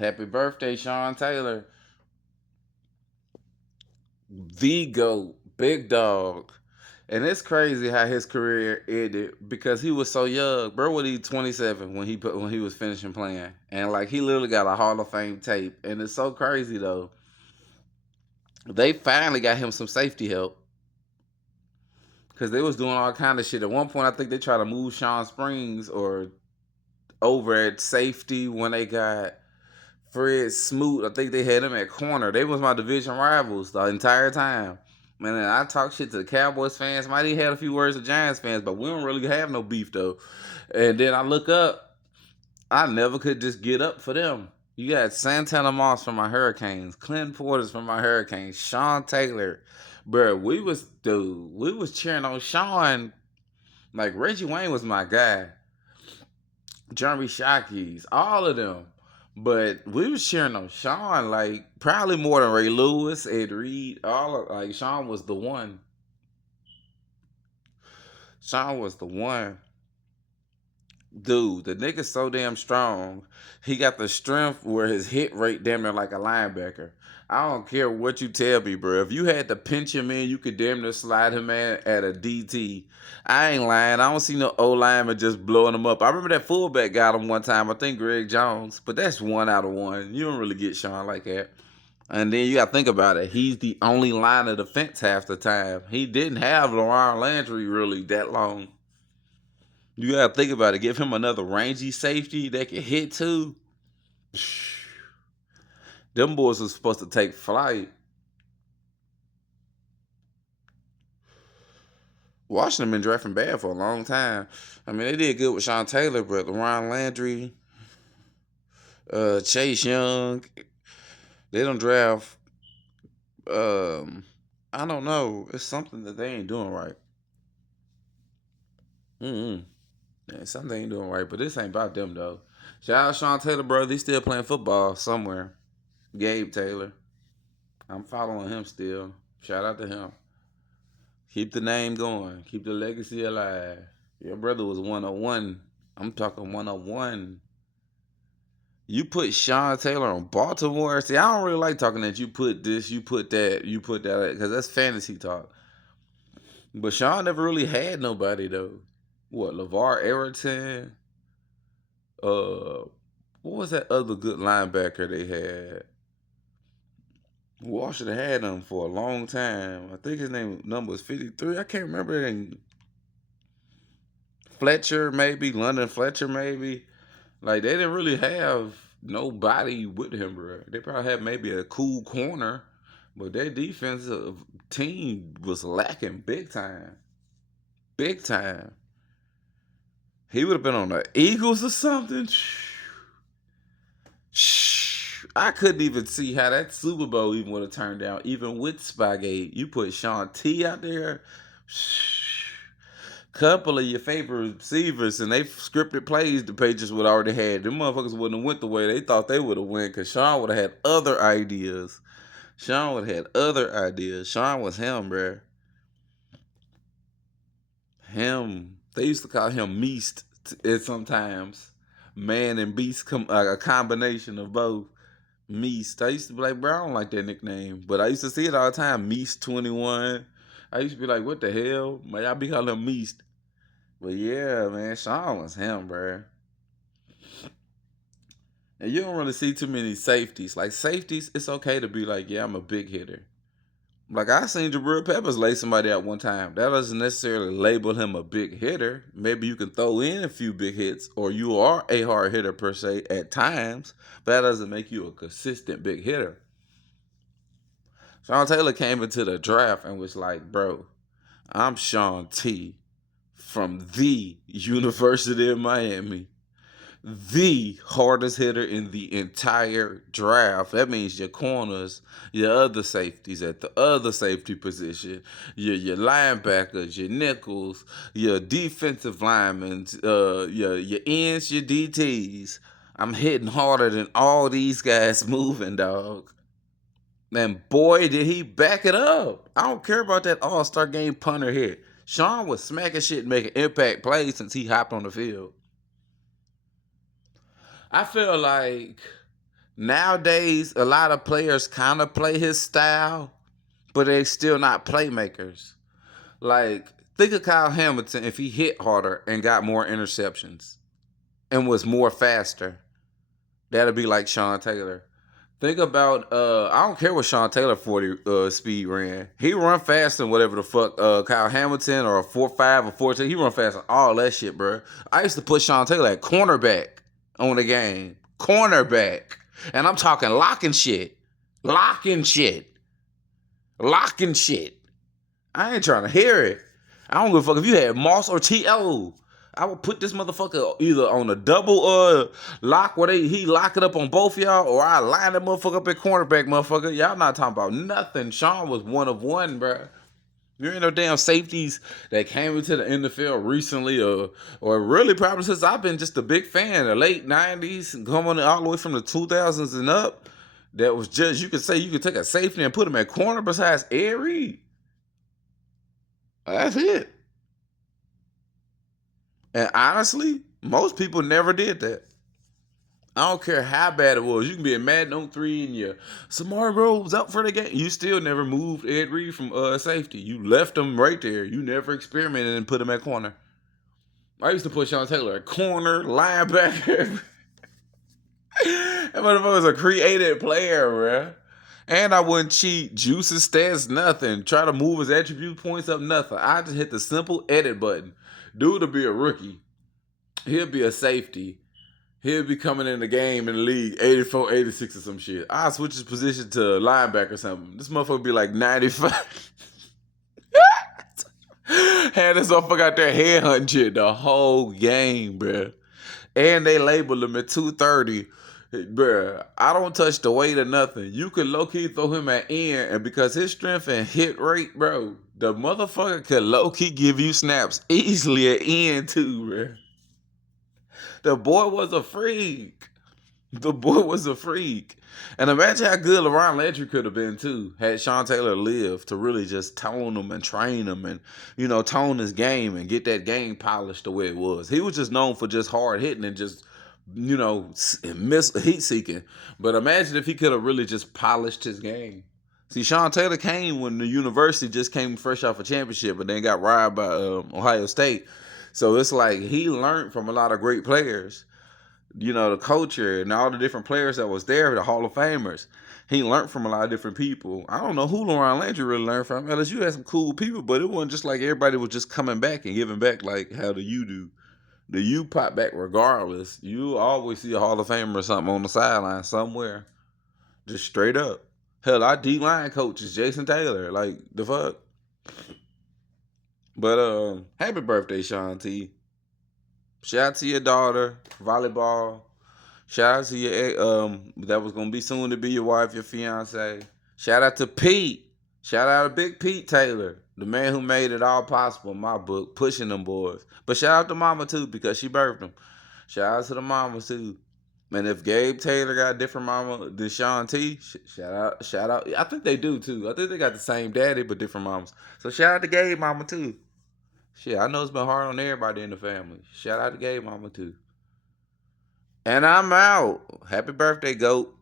Happy birthday, Sean Taylor. The GOAT, big dog. And it's crazy how his career ended because he was so young. Bro, was he 27 when he was finishing playing, and like he literally got a Hall of Fame tape. And it's so crazy though. They finally got him some safety help because they was doing all kind of shit. At one point, I think they tried to move Sean Springs or over at safety when they got Fred Smoot. I think they had him at corner. They was my division rivals the entire time. Man, I talk shit to the Cowboys fans. Might even had a few words to Giants fans, but we don't really have no beef though. And then I look up, I never could just get up for them. You got Santana Moss from my Hurricanes, Clint Portis from my Hurricanes, Sean Taylor. Bro, we was cheering on Sean. Like Reggie Wayne was my guy. Jeremy Shockey's, all of them. But we was cheering on Sean, like probably more than Ray Lewis, Ed Reed, all of, like Sean was the one. Sean was the one. Dude, the nigga's so damn strong. He got the strength where his hit rate damn near like a linebacker. I don't care what you tell me, bro. If you had to pinch him in, you could damn near slide him in at a DT. I ain't lying. I don't see no O lineman just blowing him up. I remember that fullback got him one time. I think Greg Jones, but that's one out of one. You don't really get Sean like that. And then you got to think about it. He's the only line of defense half the time. He didn't have Laurent Landry really that long. You gotta think about it. Give him another rangy safety that can hit too. Them boys was supposed to take flight. Washington been drafting bad for a long time. I mean, they did good with Sean Taylor, but LaRon Landry, Chase Young, they don't draft. Um, I don't know. It's something that they ain't doing right. Mm-hmm. Yeah, something they ain't doing right, but this ain't about them though. Shout out Sean Taylor, bro. He's still playing football somewhere. Gabe Taylor. I'm following him still. Shout out to him. Keep the name going. Keep the legacy alive. Your brother was 101. I'm talking 101. You put Sean Taylor on Baltimore. See, I don't really like talking that you put this, you put that, because that's fantasy talk. But Sean never really had nobody, though. What, LeVar Arrington? Uh, what was that other good linebacker they had? Washington had him for a long time. I think his name number was 53. I can't remember. And Fletcher, maybe. London Fletcher, maybe. Like, they didn't really have nobody with him, bro. They probably had maybe a cool corner, but their defensive team was lacking big time. Big time. He would have been on the Eagles or something. I couldn't even see how that Super Bowl even would have turned out, even with Spygate. You put Sean T out there. Couple of your favorite receivers and they scripted plays the Patriots would already had. Them motherfuckers wouldn't have went the way they thought they would have went because Sean would have had other ideas. Sean would have had other ideas. Sean was him, bruh. Him. They used to call him Meast sometimes. Man and Beast, a combination of both. Meast. I used to be like, bro, I don't like that nickname. But I used to see it all the time. Meast 21. I used to be like, what the hell? Man, I be calling him Meast. But yeah, man, Sean was him, bro. And you don't really see too many safeties. Like safeties, it's okay to be like, yeah, I'm a big hitter. Like I seen Jabril Peppers lay somebody out one time. That doesn't necessarily label him a big hitter. Maybe you can throw in a few big hits, or you are a hard hitter per se at times, but that doesn't make you a consistent big hitter. Sean Taylor came into the draft and was like, bro, I'm Sean T from the University of Miami, the hardest hitter in the entire draft. That means your corners, your other safeties at the other safety position, your linebackers, your nickels, your defensive linemen, your ends, your DTs. I'm hitting harder than all these guys moving, dog. And boy, did he back it up. I don't care about that All-Star game punter hit. Sean was smacking shit and making impact plays since he hopped on the field. I feel like Nowadays, a lot of players kind of play his style, but they still not playmakers. Like, think of Kyle Hamilton if he hit harder and got more interceptions and was more faster. That'd be like Sean Taylor. Think about I don't care what Sean Taylor 40 speed ran. He run faster than whatever the fuck Kyle Hamilton or a 4.5 or 14. He run faster than all that shit, bro. I used to put Sean Taylor at cornerback on the game. Cornerback. And I'm talking locking shit. Locking shit. Locking shit. I ain't trying to hear it. I don't give a fuck if you had Moss or T.O. I would put this motherfucker either on a double lock where he lock it up on both y'all, or I line that motherfucker up at cornerback, motherfucker. Y'all not talking about nothing. Sean was one of one, bruh. You ain't no damn safeties that came into the NFL recently, or really probably since I've been just a big fan. The late 90s, coming all the way from the 2000s and up. That was just, you could say you could take a safety and put him at corner besides Ed Reed. That's it. And honestly, most people never did that. I don't care how bad it was. You can be a Madden 03 and your Samari Rhodes out for the game. You still never moved Ed Reed from safety. You left him right there. You never experimented and put him at corner. I used to put Sean Taylor at corner, linebacker. That motherfucker was a creative player, bruh. And I wouldn't cheat, juice his stats, nothing. Try to move his attribute points up, nothing. I just hit the simple edit button. Dude will be a rookie. He'll be a safety. He'll be coming in the game in the league 84, 86 or some shit. I'll switch his position to linebacker or something. This motherfucker be like 95. Had this motherfucker out there headhunting shit the whole game, bruh. And they labeled him at 230. Bruh, I don't touch the weight or nothing. You could low-key throw him at end, and because his strength and hit rate, bro, the motherfucker could low-key give you snaps easily at end too, bruh. The boy was a freak. The boy was a freak. And imagine how good LeRon Landry could have been too, had Sean Taylor lived to really just tone him and train him and, tone his game and get that game polished the way it was. He was just known for just hard hitting and just, miss heat seeking. But imagine if he could have really just polished his game. See, Sean Taylor came when the university just came fresh off a championship, but then got robbed by Ohio State. So it's like he learned from a lot of great players. The culture and all the different players that was there, the Hall of Famers. He learned from a lot of different people. I don't know who LeRon Landry really learned from. LSU had some cool people, but it wasn't just like everybody was just coming back and giving back like how the U do. The U pop back regardless. You always see a Hall of Famer or something on the sideline somewhere. Just straight up. Hell, our D-line coach is Jason Taylor. Like, the fuck? But happy birthday, Sean T. Shout out to your daughter, volleyball. Shout out to your that was gonna be soon to be your wife, your fiance. Shout out to Pete. Shout out to Big Pete Taylor, the man who made it all possible in my book, pushing them boys. But shout out to Mama too, because she birthed them. Shout out to the mamas too. And if Gabe Taylor got a different mama than Sean T, shout out. I think they do too. I think they got the same daddy but different mamas. So shout out to Gabe mama too. Shit, I know it's been hard on everybody in the family. Shout out to Gabe mama too. And I'm out. Happy birthday, GOAT.